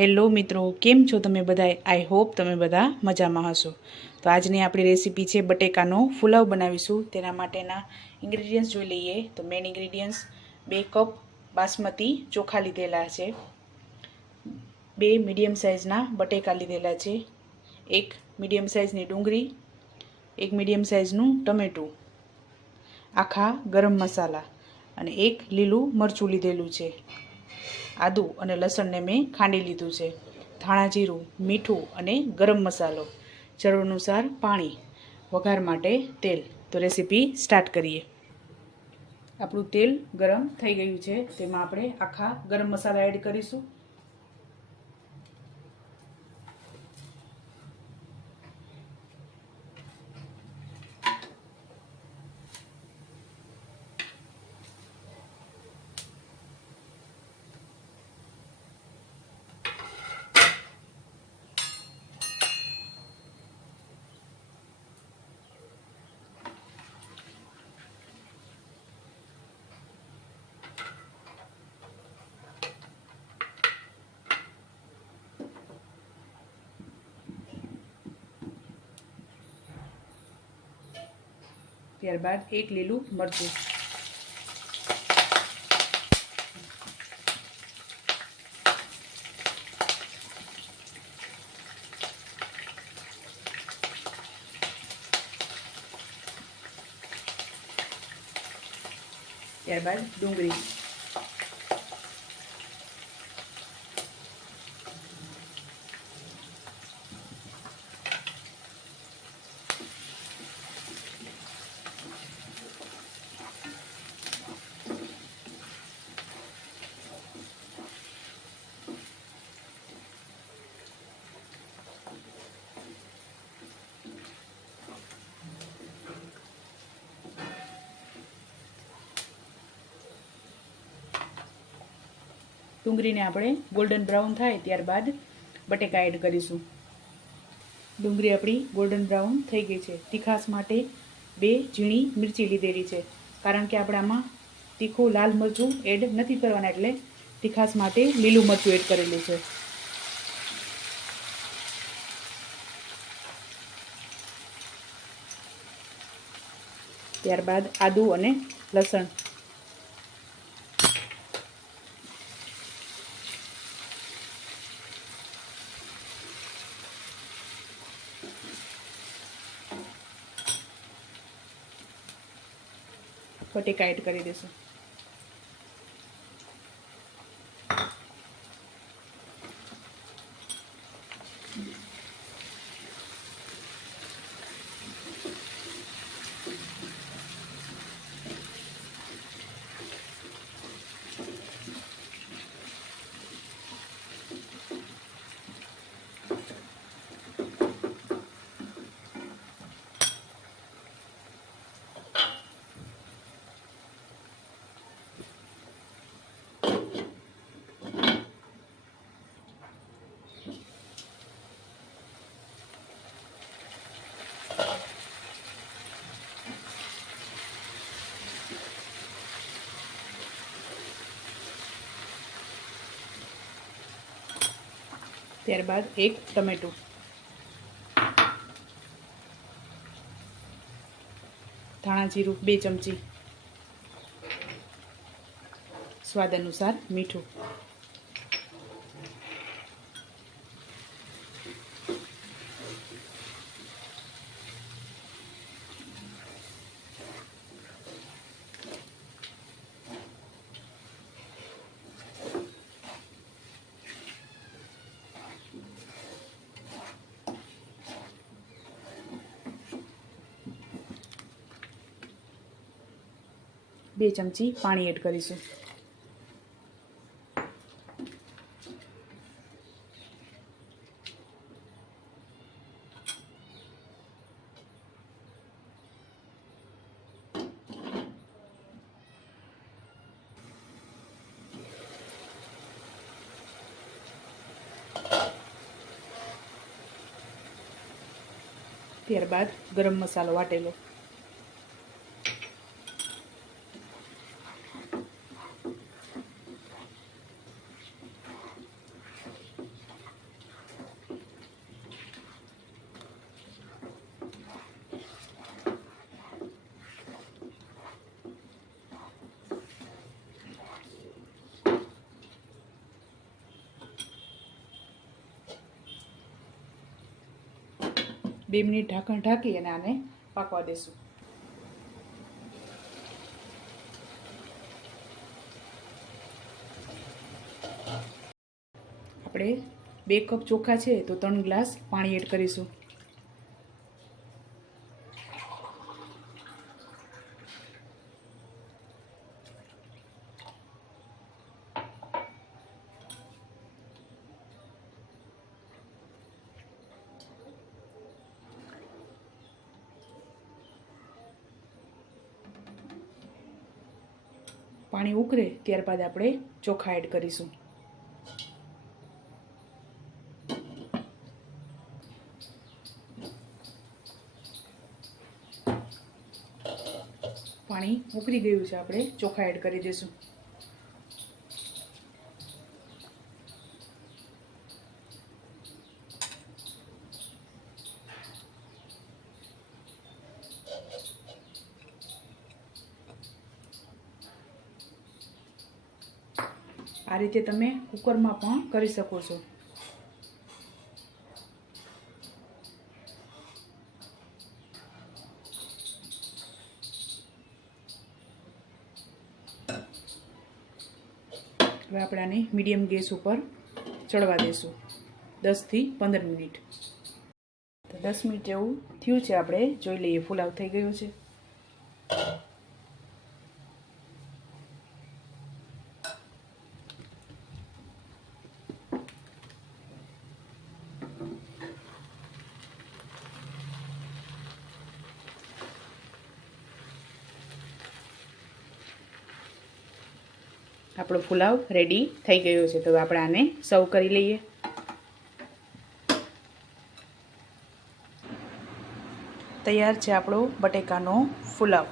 Hello મિત્રો, કેમ છો તમે બધા આઈ હોપ તમે બધા મજામાં હશો. તો આજની આપણી રેસીપી છે બટેકાનો ફુલાવ બનાવીશું. તેના માટેના ઇન્ગ્રીડિયન્ટ્સ જોઈ લઈએ. તો મેઇન ઇન્ગ્રીડિયન્ટ્સ બે કપ બાસમતી ચોખા લીધેલા છે. બે મીડિયમ સાઇઝના બટેકા લીધેલા છે. એક મીડિયમ સાઇઝની ડુંગળી, એક મીડિયમ સાઇઝનું ટમેટું, આખા ગરમ મસાલા અને એક લીલું મરચું લીધેલું છે. આદું અને લસણને મેં ખાંડી લીધું છે. ધાણા જીરું, મીઠું અને ગરમ મસાલો. જરૂર અનુસાર પાણી. વઘાર માટે તેલ. તો રેસીપી સ્ટાર્ટ કરીએ. આપણું તેલ ગરમ થઈ ગયું છે. તેમાં આપણે આખા ગરમ મસાલા એડ કરીશું. ત્યારબાદ એક લીલું મરચું. ત્યારબાદ ડુંગળી. ડુંગળીને આપણે ગોલ્ડન બ્રાઉન થાય ત્યારબાદ બટેકા એડ કરીશું. ડુંગળી આપણી ગોલ્ડન બ્રાઉન થઈ ગઈ છે. તીખાસ માટે બે ઝીણી મિરચી લીધેલી છે. કારણ કે આપણે આમાં તીખું લાલ મરચું એડ નથી કરવાના એટલે તીખાસ માટે લીલું મરચું એડ કરેલું છે. ત્યારબાદ આદુ અને લસણ. બટેકા એડ કરી દઈશું ત્યારબાદ એક ટમેટું. ધાણા જીરું બે ચમચી. સ્વાદ અનુસાર મીઠું. બે ચમચી પાણી એડ કરીશું. ત્યારબાદ ગરમ મસાલો વાટેલો. બે મિનિટ ઢાંકણ ઢાંકી અને આને પાકવા દેશું. આપણે બે કપ ચોખા છે તો ત્રણ ગ્લાસ પાણી એડ કરીશું. પાણી ઉકળે ત્યારબાદ આપણે ચોખા એડ કરીશું. પાણી ઉકળી ગયું છે, આપણે ચોખા એડ કરી દઈશું. આ રીતે તમે કુકરમાં પણ કરી શકો છો. હવે આપણે આને મીડિયમ ગેસ ઉપર ચડવા દઈશું દસથી પંદર મિનિટ. તો દસ મિનિટ જેવું થયું છે, આપણે જોઈ લઈએ, ફુલાવ થઈ ગયું છે. આપણો પુલાવ રેડી થઈ ગયો છે. તો આપણે આને સર્વ કરી લઈએ. તૈયાર છે આપણો બટેકાનો પુલાવ.